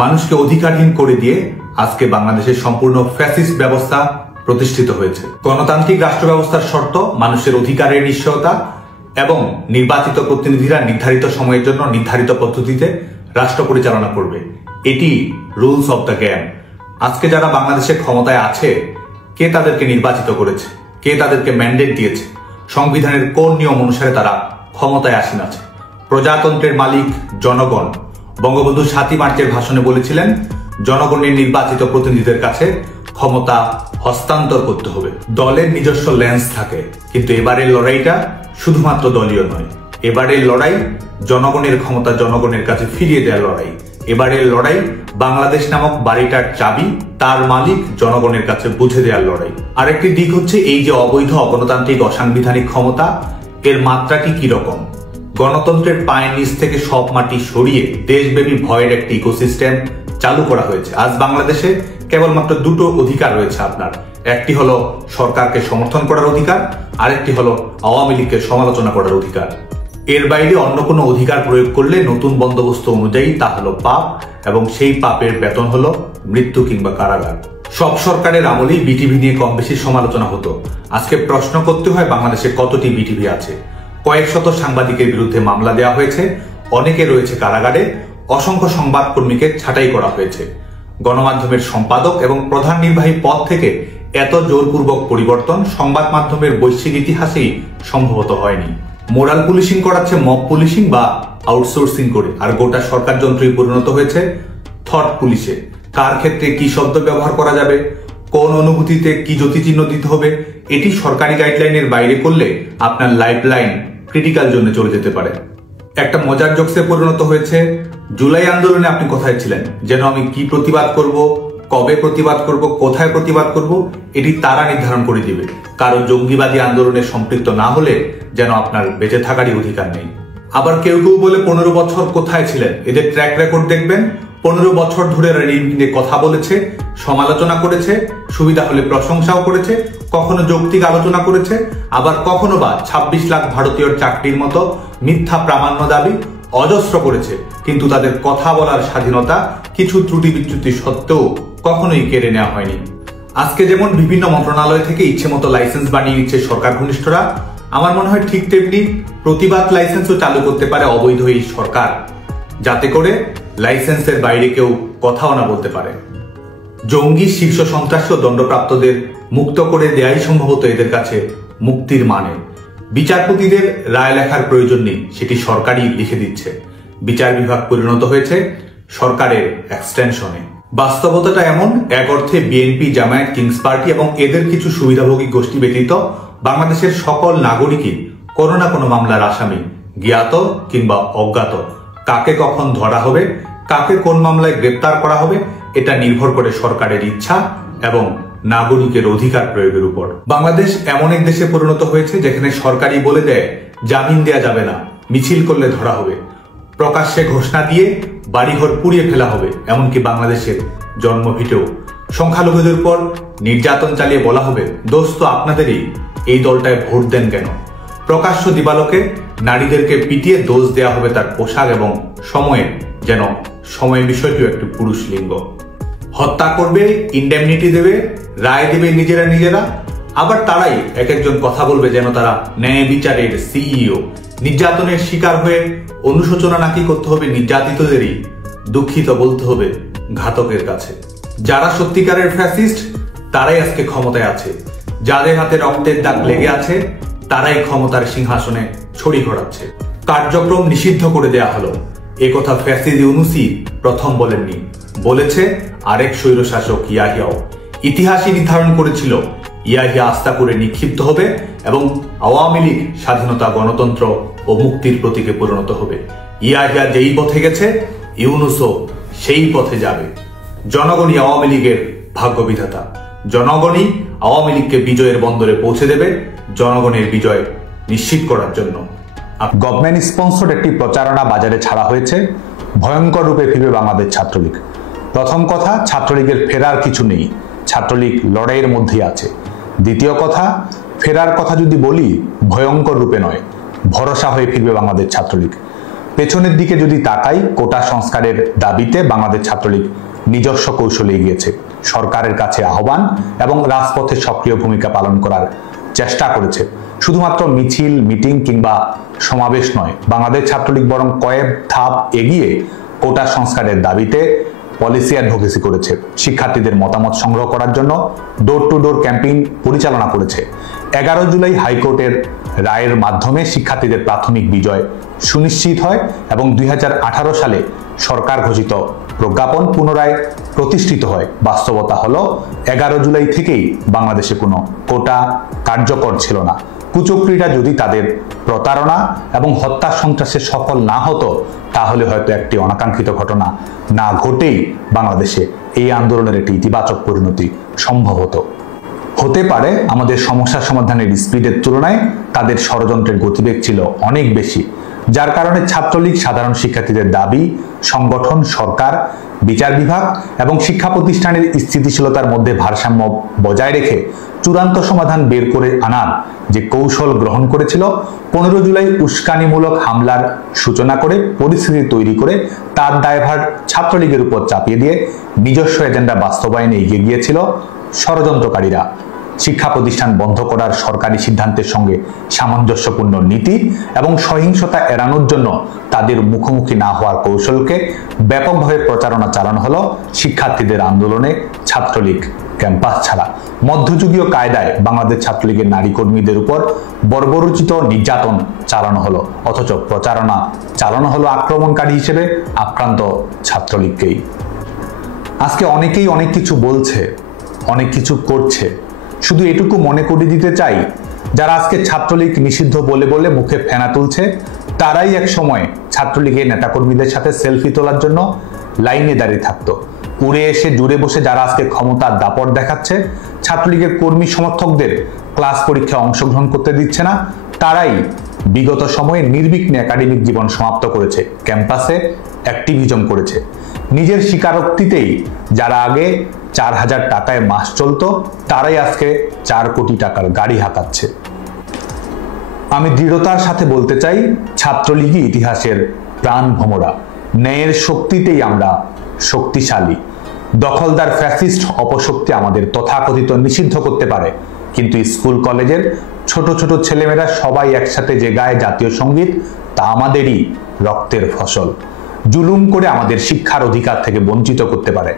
মানুষকে অধিকারহীন করে দিয়ে আজকে বাংলাদেশের সম্পূর্ণ ফ্যাসিস্ট ব্যবস্থা প্রতিষ্ঠিত হয়েছে। গণতান্ত্রিক রাষ্ট্র ব্যবস্থার শর্ত মানুষের অধিকারের নিশ্চয়তা এবং নির্বাচিত প্রতিনিধিরা নির্ধারিত সময়ের জন্য নির্ধারিত পদ্ধতিতে রাষ্ট্র পরিচালনা করবে। এটি রুলস অব দ্য গেম। আজকে যারা বাংলাদেশের ক্ষমতায় আছে, কে তাদেরকে নির্বাচিত করেছে, কে তাদেরকে ম্যান্ডেট দিয়েছে, সংবিধানের কোন নিয়ম অনুসারে তারা ক্ষমতায় আসীন আছে? প্রজাতন্ত্রের মালিক জনগণ। বঙ্গবন্ধু 7ই মার্চের ভাষণে বলেছিলেন, জনগণের নির্বাচিত প্রতিনিধিদের কাছে ক্ষমতা হস্তান্তর করতে হবে। দলের নিজস্ব লেন্স থাকে, কিন্তু এবারের লড়াইটা শুধুমাত্র দলীয় নয়। এবারের লড়াই জনগণের ক্ষমতা জনগণের কাছে ফিরিয়ে দেওয়ার লড়াই। এবারের লড়াই বাংলাদেশ নামক বাড়িটার চাবি তার মালিক জনগণের কাছে বুঝে দেওয়ার লড়াই। আরেকটি দিক হচ্ছে এই যে অবৈধ অগণতান্ত্রিক অসাংবিধানিক ক্ষমতা, এর মাত্রাটি কি রকম? গণতন্ত্রের পায়ের নিচ থেকে সব মাটি সরিয়ে দেশব্যাপী ভয়ের একটি ইকোসিস্টেম চালু করা হয়েছে। আজ বাংলাদেশে কেবলমাত্র দুটো অধিকার রয়েছে আপনার। একটি হলো সরকারকে সমর্থন করার অধিকার, আরেকটি হলো আওয়ামী লীগকে সমালোচনা করার অধিকার। এর বাইরে অন্য কোনো অধিকার প্রয়োগ করলে নতুন বন্দোবস্ত অনুযায়ী তা হলো পাপ, এবং সেই পাপের বেতন হলো মৃত্যু কিংবা কারাগার। সব সরকারের আমলেই বিটিভি নিয়ে কম বেশি সমালোচনা হতো। আজকে প্রশ্ন করতে হয় বাংলাদেশে কতটি বিটিভি আছে? কয়েক শত সাংবাদিকের বিরুদ্ধে মামলা দেওয়া হয়েছে, অনেকে রয়েছে কারাগারে, অসংখ্য সংবাদকর্মীকে ছাঁটাই করা হয়েছে। গণমাধ্যমের সম্পাদক এবং প্রধান নির্বাহী পদ থেকে এত জোরপূর্বক পরিবর্তন সংবাদ মাধ্যমের বৈশ্বিক ইতিহাসেই সম্ভবত হয়নি। মোরাল পুলিশিং করাচ্ছে মব পুলিশিং বা আউটসোর্সিং করে, আর গোটা সরকার যন্ত্রই পরিণত হয়েছে থট পুলিশে। কার ক্ষেত্রে কি শব্দ ব্যবহার করা যাবে, কোন অনুভূতিতে কি জ্যোতিচিহ্ন দিতে হবে, এটি সরকারি গাইডলাইনের বাইরে করলে আপনার লাইফলাইন ক্রিটিক্যাল জোনে চলে যেতে পারে। একটা মজার জোকসে পরিণত হয়েছে, জুলাই আন্দোলনে আপনি কোথায় ছিলেন? যেন আমি কি প্রতিবাদ করব, কবে প্রতিবাদ করব, কোথায় প্রতিবাদ করব, এটি তারা নির্ধারণ করে দিবে। কারো জঙ্গিবাদী আন্দোলনে সম্পৃক্ত না হলে যেন আপনার বেঁচে থাকারই অধিকার নেই। আবার কেউ কেউ বলে 15 বছর কোথায় ছিলেন? এদের ট্র্যাক রেকর্ড দেখবেন, 15 বছর ধরে নিয়ে কথা বলেছে, সমালোচনা করেছে, সুবিধা হলে প্রশংসাও করেছে, কখনো যৌক্তিক আলোচনা করেছে, আবার কখনো বা 26 লাখ ভারতীয়র চাকরির মতো মিথ্যা প্রামাণ্য দাবি অজস্র করেছে। কিন্তু তাদের কথা বলার স্বাধীনতা কিছু ত্রুটি বিচ্যুতি সত্ত্বেও কখনোই কেড়ে নেওয়া হয়নি। আজকে যেমন বিভিন্ন মন্ত্রণালয় থেকে ইচ্ছে মতো লাইসেন্স বানিয়ে নিচ্ছে সরকার ঘনিষ্ঠরা, আমার মনে হয় ঠিক তেমনি প্রতিবাদ লাইসেন্সও চালু করতে পারে অবৈধ এই সরকার, যাতে করে লাইসেন্সের বাইরে কেউ কথাও না বলতে পারে। জঙ্গি, শীর্ষ সন্ত্রাসী ও দণ্ডপ্রাপ্তদের মুক্ত করে দেয়াই সম্ভবত এদের কাছে মুক্তির মানে। বিচারপতিদের রায় লেখার প্রয়োজন নেই, সেটি সরকারই লিখে দিচ্ছে। বিচার বিভাগ পরিণত হয়েছে সরকারের এক্সটেনশনে। বাস্তবতাটা এমন, এক অর্থে বিএনপি, জামায়াত, কিংস পার্টি এবং এদের কিছু সুবিধাভোগী গোষ্ঠী ব্যতীত বাংলাদেশের সকল নাগরিকই কোনো না কোনো মামলার আসামি, জ্ঞাত কিংবা অজ্ঞাত। কাকে কখন ধরা হবে, কাকে কোন মামলায় গ্রেপ্তার করা হবে, এটা নির্ভর করে সরকারের ইচ্ছা এবং নাগরিকের অধিকার প্রয়োগের উপর। বাংলাদেশ এমন এক দেশে পরিণত হয়েছে যেখানে সরকারই বলে দেয় জামিন দেয়া যাবে না, মিছিল করলে ধরা হবে, প্রকাশ্যে ঘোষণা দিয়ে বাড়িঘর পুড়িয়ে ফেলা হবে। এমনকি বাংলাদেশের জন্মভিটেও সংখ্যালঘুদের উপর নির্যাতন চালিয়ে বলা হবে, দোস্ত আপনাদেরই, এই দলটায় ভোট দেন কেন? প্রকাশ্য দিবালোকে নারীদেরকে পিটিয়ে দোষ দেওয়া হবে তার পোশাক এবং সময়ে, যেন সময় বিষয়টিও একটি পুরুষ লিঙ্গ। হত্যা করবে, ইন্ডেমনিটি দেবে, রায় দেবে নিজেরা, আবার তারাই এক একজন কথা বলবে যেন তারা ন্যায় বিচারের সিইও। নির্যাতনের শিকার হয়ে অনুশোচনা নাকি করতে হবে নির্যাতিতদেরই, দুঃখিত বলতে হবে ঘাতকের কাছে। যারা সত্যিকারের ফ্যাসিস্ট তারাই আজকে ক্ষমতায় আছে, যাদের হাতে রক্তের দাগ লেগে আছে তারাই ক্ষমতার সিংহাসনে ছড়ি ঘোরাচ্ছে। কার্যক্রম নিষিদ্ধ করে দেয়া হলো, একথা ফ্যাসিস্ট ইউনূসই প্রথম বলেননি, বলেছে আরেক স্বৈরশাসক ইয়াহিয়াও। ইতিহাসই নির্ধারণ করেছিল ইয়াহিয়া আস্থা করে নিক্ষিপ্ত হবে এবং আওয়ামী লীগ স্বাধীনতা, গণতন্ত্র ও মুক্তির প্রতীকে পরিণত হবে। ইয়াহিয়া যেই পথে গেছে ইউনূসও সেই পথে যাবে। জনগণই আওয়ামী লীগের ভাগ্য বিধাতা, জনগণই আওয়ামী লীগকে বিজয়ের বন্দরে পৌঁছে দেবে, জনগণের বিজয় নিশ্চিত করার জন্য। গভর্নমেন্ট স্পন্সর্ড একটি প্রচারণা বাজারে ছাড়া হয়েছে, ভয়ঙ্কর রূপে ফিরবে বাংলাদেশ ছাত্রলীগ। প্রথম কথা, ছাত্রলীগের ফেরার কিছু নেই, ছাত্রলীগ লড়াইয়ের মধ্যেই আছে। দ্বিতীয় কথা, ফেরার কথা যদি বলি ভয়ঙ্কর রূপে নয়, ভরসা হয়ে ফিরবে বাংলাদেশ ছাত্রলীগ। পেছনের দিকে যদি তাকাই, কোটা সংস্কারের দাবিতে বাংলাদেশ ছাত্রলীগ নিজস্ব কৌশলে এগিয়েছে, সরকারের কাছে আহ্বান এবং রাজপথে সক্রিয় ভূমিকা পালন করার চেষ্টা করেছে। শুধুমাত্র মিছিল, মিটিং কিংবা সমাবেশ নয়, বাংলাদেশ ছাত্রলীগ বরং কয়েক ধাপ এগিয়ে কোটা সংস্কারের দাবিতে পলিসি অ্যাডভোকেসি করেছে, শিক্ষার্থীদের মতামত সংগ্রহ করার জন্য ডোর টু ডোর ক্যাম্পেইন পরিচালনা করেছে। 11 জুলাই হাইকোর্টের রায়ের মাধ্যমে শিক্ষার্থীদের প্রাথমিক বিজয় সুনিশ্চিত হয় এবং 2018 সালে সরকার ঘোষিত প্রজ্ঞাপন পুনরায় প্রতিষ্ঠিত হয়। বাস্তবতা হলো 11 জুলাই থেকেই বাংলাদেশে কোনো কোটা কার্যকর ছিল না। কুচক্রীরা যদি তাদের প্রতারণা এবং হত্যা সন্ত্রাসে সফল না হতো, তাহলে হয়তো একটি অনাকাঙ্ক্ষিত ঘটনা না ঘটেই বাংলাদেশে এই আন্দোলনের একটি ইতিবাচক পরিণতি সম্ভব হতে পারে। আমাদের সমস্যা সমাধানের স্পিডের তুলনায় তাদের ষড়যন্ত্রের গতিবেগ ছিল অনেক বেশি, যার কারণে ছাত্রলীগ সাধারণ শিক্ষার্থীদের দাবি, সংগঠন, সরকার, বিচার বিভাগ এবং শিক্ষা প্রতিষ্ঠানের স্থিতিশীলতার মধ্যে ভারসাম্য বজায় রেখে চূড়ান্ত সমাধান বের করে আনার যে কৌশল গ্রহণ করেছিল, 15 জুলাই উস্কানিমূলক হামলার সূচনা করে পরিস্থিতি তৈরি করে তার দায়ভার ছাত্রলীগের উপর চাপিয়ে দিয়ে নিজস্ব এজেন্ডা বাস্তবায়নে এগিয়ে গিয়েছিল ষড়যন্ত্রকারীরা। শিক্ষা প্রতিষ্ঠান বন্ধ করার সরকারি সিদ্ধান্তের সঙ্গে সামঞ্জস্যপূর্ণ নীতি এবং সহিংসতা এড়ানোর জন্য তাদের মুখোমুখি না হওয়ার কৌশলকে ব্যাপকভাবে প্রচারণা চালানো হলো শিক্ষার্থীদের আন্দোলনে ছাত্রলীগ ক্যাম্পাস ছাড়া। মধ্যযুগীয় কায়দায় বাংলাদেশ ছাত্রলীগের নারী কর্মীদের উপর বর্বরোচিত নির্যাতন চালানো হলো, অথচ প্রচারণা চালানো হলো আক্রমণকারী হিসেবে আক্রান্ত ছাত্রলীগকেই। আজকে অনেকেই অনেক কিছু বলছে, অনেক কিছু করছে। শুধু এটুকু মনে করিয়ে দিতে চাই, যারা আজকে ছাত্রলীগ নিষিদ্ধ বলে বলে মুখে ফেনা তুলছে, তারাই এক সময় ছাত্রলীগের নেতাকর্মীদের সাথে সেলফি তোলার জন্য লাইনে দাঁড়িয়ে থাকতো। উড়ে এসে জুড়ে বসে যারা আজকে ক্ষমতার দাপট দেখাচ্ছে, ছাত্রলীগের কর্মী সমর্থকদের ক্লাস পরীক্ষায় অংশগ্রহণ করতে দিচ্ছে না, তারাই বিগত সময়ে নির্বিঘ্নে একাডেমিক জীবন সমাপ্ত করেছে, ক্যাম্পাসে অ্যাক্টিভিজম করেছে। নিজের স্বীকারোক্তিতেই যারা আগে 4000 টাকায় মাস চলতো, তারাই আজকে 4 কোটি টাকার গাড়ি হাঁকাচ্ছে। আমি দৃঢ়তার সাথে বলতে চাই, ছাত্রলীগই ইতিহাসের প্রাণ ভোমরা। ন্যায়ের শক্তিতেই আমরা শক্তিশালী। দখলদার ফ্যাসিস্ট অপশক্তি আমাদের তথাকথিত নিষিদ্ধ করতে পারে, কিন্তু স্কুল কলেজের ছোট ছোট ছেলেমেয়েরা সবাই একসাথে যে গায়ে জাতীয় সঙ্গীত, তা আমাদেরই রক্তের ফসল। জুলুম করে আমাদের শিক্ষার অধিকার থেকে বঞ্চিত করতে পারে,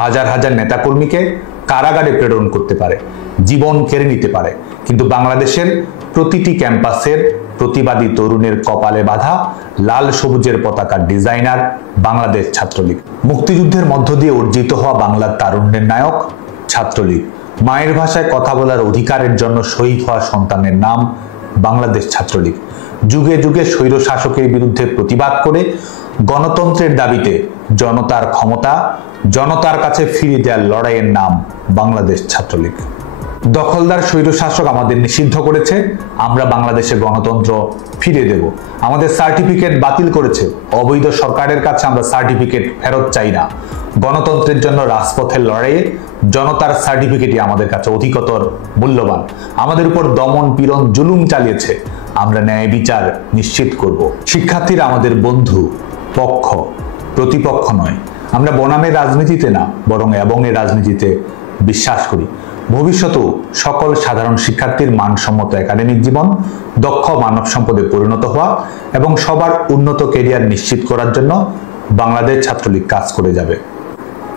হাজার হাজার নেতাকর্মীকে কারাগারে প্রেরণ করতে পারে, জীবন কেড়ে নিতে পারে, কিন্তু বাংলাদেশের প্রতিটি ক্যাম্পাসের প্রতিবাদী তরুণের কপালে বাঁধা লাল সবুজের পতাকার ডিজাইনার বাংলাদেশ ছাত্রলীগ। মুক্তিযুদ্ধের মধ্য দিয়ে অর্জিত হওয়া বাংলার তারুণ্যের নায়ক ছাত্রলীগ। মায়ের ভাষায় কথা বলার অধিকারের জন্য শহীদ হওয়া সন্তানের নাম বাংলাদেশ ছাত্রলীগ। যুগে যুগে স্বৈর শাসকের বিরুদ্ধে প্রতিবাদ করে গণতন্ত্রের দাবিতে জনতার ক্ষমতা জনতার কাছে ফিরিয়ে দেওয়ার লড়াইয়ের নাম বাংলাদেশ ছাত্রলীগ। দখলদার স্বৈর শাসক আমাদের নিষিদ্ধ করেছে, আমরা বাংলাদেশে গণতন্ত্র ফিরিয়ে দেব। আমাদের সার্টিফিকেট বাতিল করেছে, অবৈধ সরকারের কাছে আমরা সার্টিফিকেট ফেরত চাই না। গণতন্ত্রের জন্য রাজপথের লড়াইয়ে জনতার সার্টিফিকেটই আমাদের কাছে অধিকতর মূল্যবান। আমাদের উপর দমন পীড়ন জুলুম চালিয়েছে, আমরা ন্যায় বিচার নিশ্চিত করব। শিক্ষার্থীরা আমাদের বন্ধু, পক্ষ, প্রতিপক্ষ নয়। আমরা বনামের রাজনীতিতে না, বরং এবংয়ের রাজনীতিতে বিশ্বাস করি। ভবিষ্যতেও সকল সাধারণ শিক্ষার্থীর মানসম্মত একাডেমিক জীবন, দক্ষ মানব সম্পদে পরিণত হওয়া এবং সবার উন্নত ক্যারিয়ার নিশ্চিত করার জন্য বাংলাদেশ ছাত্রলীগ কাজ করে যাবে।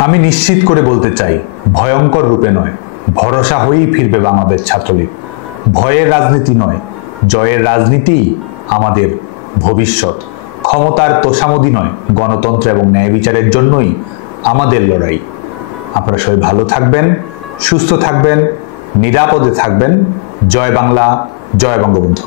আমি নিশ্চিত করে বলতে চাই, ভয়ঙ্কর রূপে নয়, ভরসা হয়েই ফিরবে বাংলাদেশ ছাত্রলীগ। ভয়ের রাজনীতি নয়, জয়ের রাজনীতি আমাদের ভবিষ্যৎ। ক্ষমতার তোষামোদী নয়, গণতন্ত্র এবং ন্যায় বিচারের জন্যই আমাদের লড়াই। আপনারা সবাই ভালো থাকবেন, সুস্থ থাকবেন, নিরাপদে থাকবেন। জয় বাংলা, জয় বঙ্গবন্ধু।